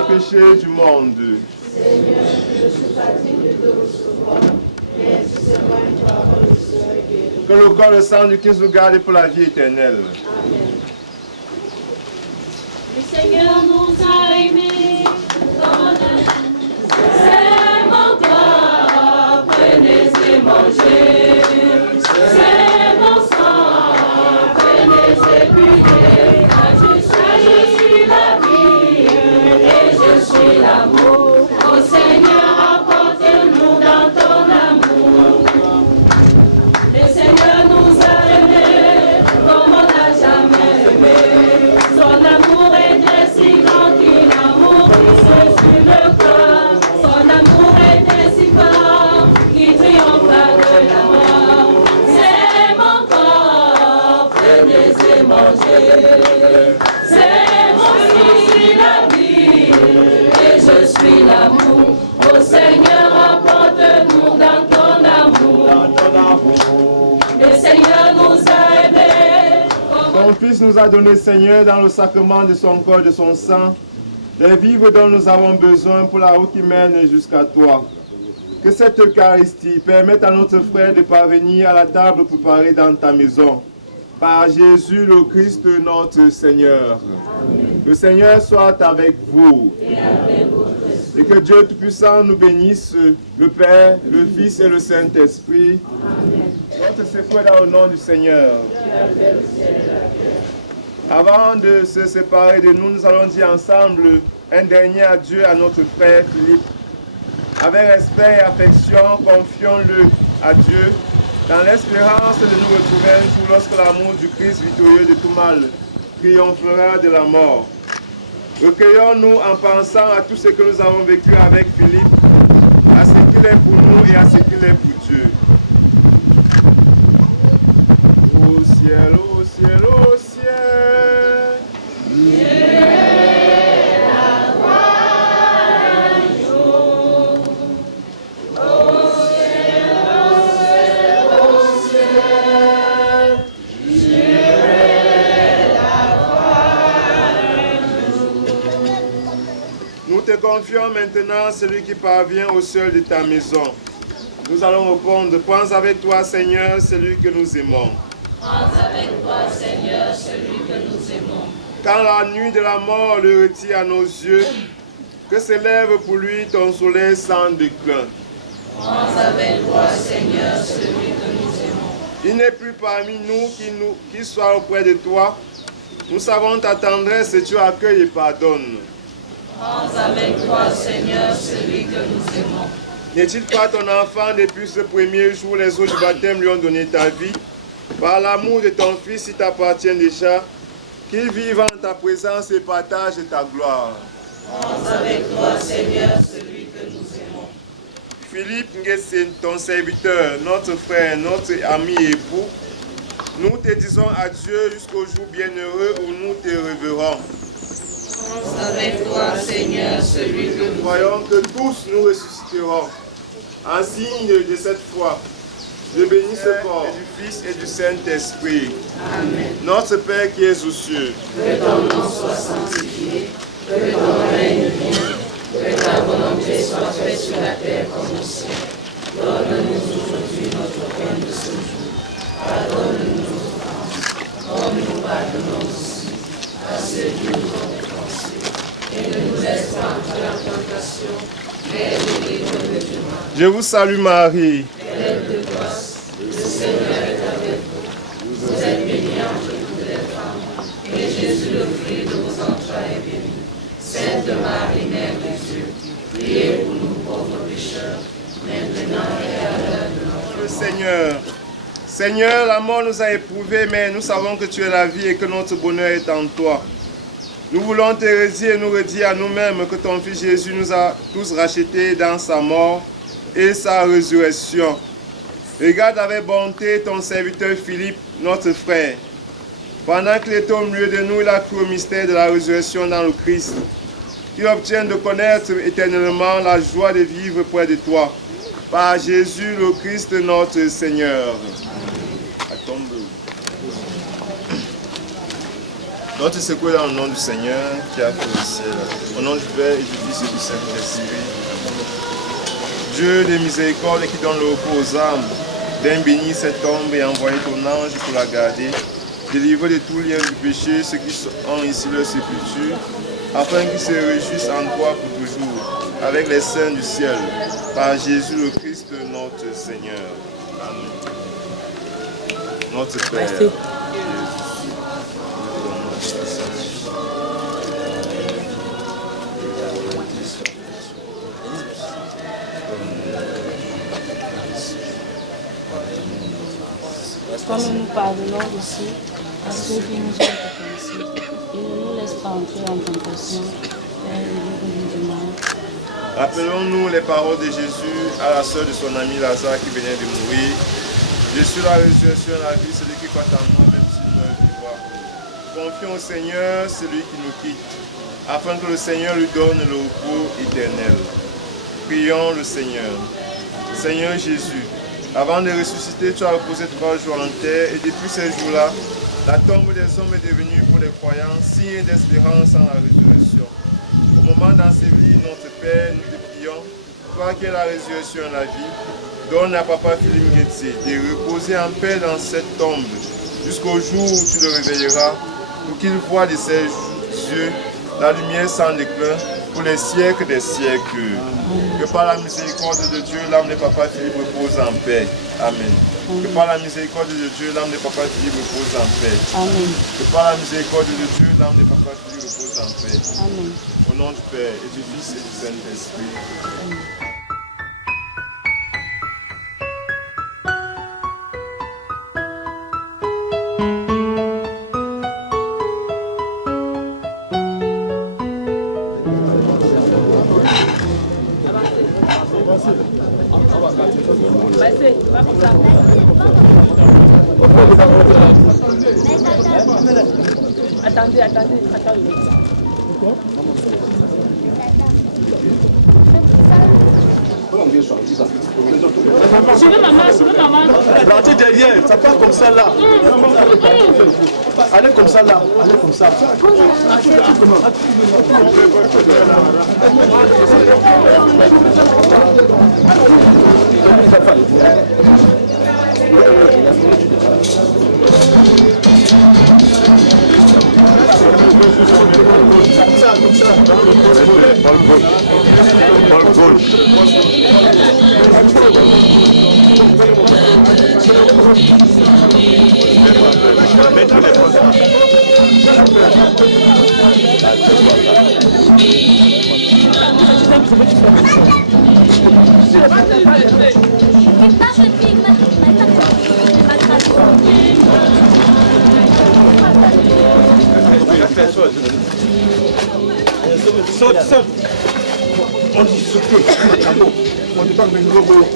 Péché du monde. Seigneur, je suis fatigué de recevoir, mais tu sais moi une parole de Seigneur. Que le corps et le sang du Christ nous garde pour la vie éternelle. Amen. Le Seigneur nous a aimés comme c'est mon corps, prenez et mangez. C'est mon sang, prenez et buvez. Je suis la vie et je suis l'amour. Ô Seigneur, apporte-nous dans ton amour. Le Seigneur nous a aimés comme on n'a jamais aimé. Son amour était si grand qu'il a mouru sur le corps. Son amour était si fort qu'il triompha de la mort. C'est mon corps, prenez et mangez. C'est mon fils, la vie, et je suis l'amour. Ô Seigneur, apporte-nous dans ton amour. Le Seigneur nous a aimés. Ton Fils nous a donné, Seigneur, dans le sacrement de son corps et de son sang, les vivres dont nous avons besoin pour la route qui mène jusqu'à toi. Que cette Eucharistie permette à notre frère de parvenir à la table préparée dans ta maison. Par Jésus le Christ notre Seigneur. Amen. Le Seigneur soit avec vous. Et que Dieu Tout-Puissant nous bénisse, le Père, le Fils et le Saint-Esprit. Notre secours dans le nom du Seigneur. Avant de se séparer de nous, nous allons dire ensemble un dernier adieu à notre frère Philippe. Avec respect et affection, confions-le à Dieu Dans l'espérance de nous retrouver un jour lorsque l'amour du Christ victorieux de tout mal triomphera de la mort. Recueillons-nous en pensant à tout ce que nous avons vécu avec Philippe, à ce qu'il est pour nous et à ce qu'il est pour Dieu. Au ciel, au ciel, au ciel. Nous te confions maintenant celui qui parvient au seuil de ta maison. Nous allons répondre, prends avec toi, Seigneur, celui que nous aimons. Prends avec toi, Seigneur, celui que nous aimons. Quand la nuit de la mort le retire à nos yeux, que s'élève pour lui ton soleil sans déclin. Prends avec toi, Seigneur, celui que nous aimons. Il n'est plus parmi nous qui soit auprès de toi. Nous savons ta tendresse et tu accueilles et pardonnes. Prends avec toi, Seigneur, celui que nous aimons. N'est-il pas ton enfant depuis ce premier jour, les eaux du baptême lui ont donné ta vie? Par l'amour de ton Fils, il t'appartient déjà, qu'il vive en ta présence et partage ta gloire. Prends avec toi, Seigneur, celui que nous aimons. Philippe Nguesen, ton serviteur, notre frère, notre ami et époux, nous te disons adieu jusqu'au jour bienheureux où nous te reverrons. Prends avec toi, Seigneur, celui que nous croyons que tous nous ressusciterons. En signe de cette foi, je bénis ce corps du Fils et du Saint-Esprit. Amen. Notre Père qui es aux cieux, que ton nom soit sanctifié, que ton règne vienne, que ta volonté soit faite sur la terre comme au ciel. Donne-nous aujourd'hui notre pain de ce jour. Pardonne-nous nos offenses, comme nous pardonnons aussi à ceux qui nous ont offensés. Et ne nous laisse pas entrer en tentation, mais délivre-nous du mal. Je vous salue Marie. Pleine de grâce, le Seigneur est avec vous. Vous êtes bénie entre toutes les femmes, et Jésus, le fruit de vos entrailles, est béni. Sainte Marie, Mère de Dieu, priez pour nous pauvres pécheurs, maintenant et à l'heure de notre mort. Seigneur, Seigneur, la mort nous a éprouvés, mais nous savons que tu es la vie et que notre bonheur est en toi. Nous voulons te redire et nous redire à nous-mêmes que ton Fils Jésus nous a tous rachetés dans sa mort et sa résurrection. Regarde avec bonté ton serviteur Philippe, notre frère. Pendant qu'il était au milieu de nous, il a cru au mystère de la résurrection dans le Christ. Qu'il obtienne de connaître éternellement la joie de vivre près de toi. Par Jésus le Christ notre Seigneur. Notre secours dans le nom du Seigneur qui a fait le ciel. Au nom du Père et du Fils et du Saint-Esprit. Dieu de miséricorde qui donne le repos aux âmes, viens bénir cette tombe et envoyer ton ange pour la garder. Délivre de tout lien du péché ceux qui ont ici leur sépulture, afin qu'ils se réjouissent en toi pour toujours, avec les saints du ciel, par Jésus le Christ notre Seigneur. Amen. Notre Père. Merci. Comme nous pardonnons aussi à ceux qui nous ont offensés. Et ne nous laisse pas entrer en tentation, mais délivre-nous du mal. Rappelons-nous les paroles de Jésus à la sœur de son ami Lazare qui venait de mourir. Je suis la résurrection et la vie, celui qui croit en moi, même s'il meurt, vivra. Confions au Seigneur, celui qui nous quitte, afin que le Seigneur lui donne le repos éternel. Prions le Seigneur. Seigneur Jésus, avant de ressusciter, tu as reposé 3 jours en terre, et depuis ces jours-là, la tombe des hommes est devenue pour les croyants signe d'espérance en la résurrection. Au moment d'ensevelir notre Père, nous te prions, toi qui es la résurrection et la vie, donne à Papa Philippe Nguetse de reposer en paix dans cette tombe, jusqu'au jour où tu le réveilleras, pour qu'il voie de ses yeux la lumière sans déclin, pour les siècles des siècles. Que par la miséricorde de Dieu, l'âme de Papa Philippe repose en paix. Amen. Que par la miséricorde de Dieu, l'âme de Papa Philippe repose en paix. Amen. Que par la miséricorde de Dieu, l'âme de Papa Philippe repose en paix. Amen. Au nom du Père et du Fils et du Saint-Esprit. Amen. Attendez. Suivez maman. Rentrez derrière, ça part comme ça là. Allez comme ça là. Saute. On dit sauter. On dit pas que nous robot.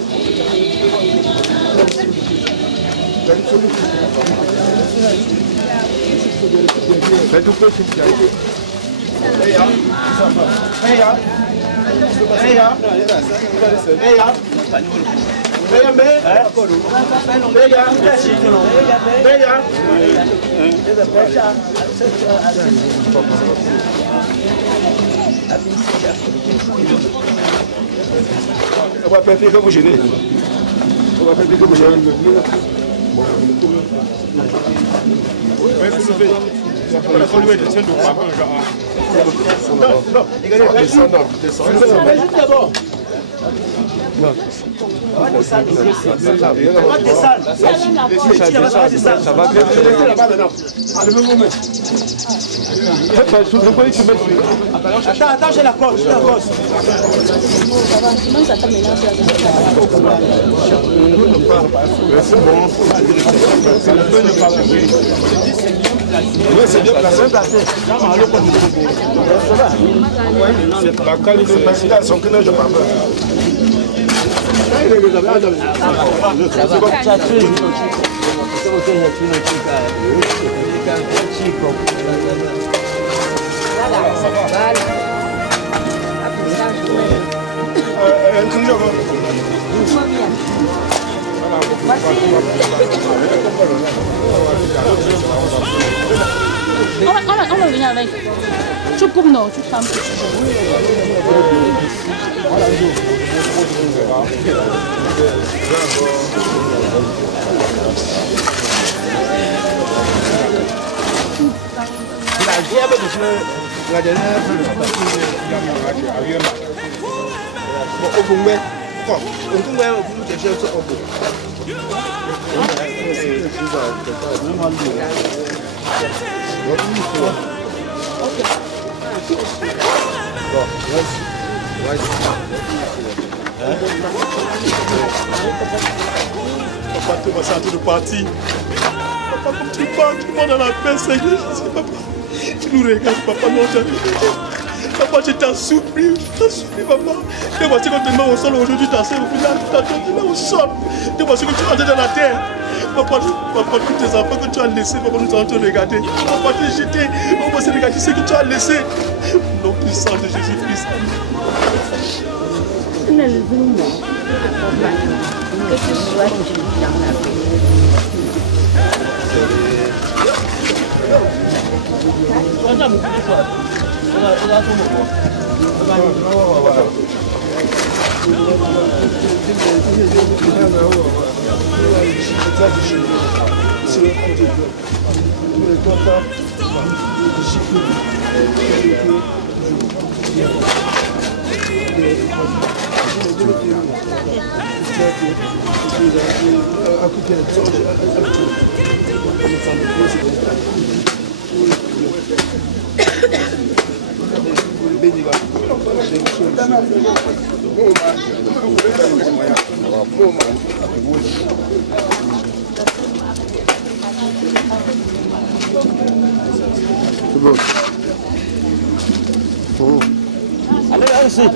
Faites tout petit. On va faire que vous gênez. Attends, j'ai la corde. C'est bien placé. La qualité de son que je parle. On va venir avec. Tu coupes, non, tu fermes. Papa, tu vas sortir de parti. Papa, comme tu parles, tout le monde a la paix, Seigneur. Papa, tu nous regardes, papa, non, papa, je t'en supplie, papa. Tu vois ce que tu mets au sol aujourd'hui, tu as au village, tu as mis au sol. Tu vois ce que tu as dans la terre. Papa, tous tes enfants que tu as laissés, papa, nous allons te regarder. Papa, tu es jeté, on va se regarder ce que tu as laissé. Nom puissant de Jésus-Christ. Que tu sois dans la paix. ici.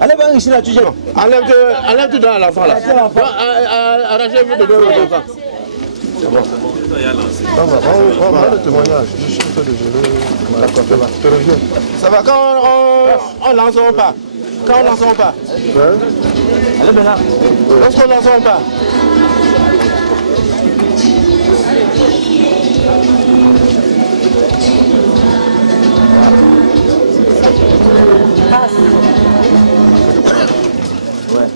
Allez, va ici là, tu gères. Enlève tout dans l'enfant là. Arrachez vous de deux enfants. C'est bon. On va le témoignage. Je suis en train de gérer la conférence. Je reviens. Ça va quand on lance ou pas? Quand on lance ou pas? Allez, Bernard. Lorsqu'on lance ou pas? Ouais.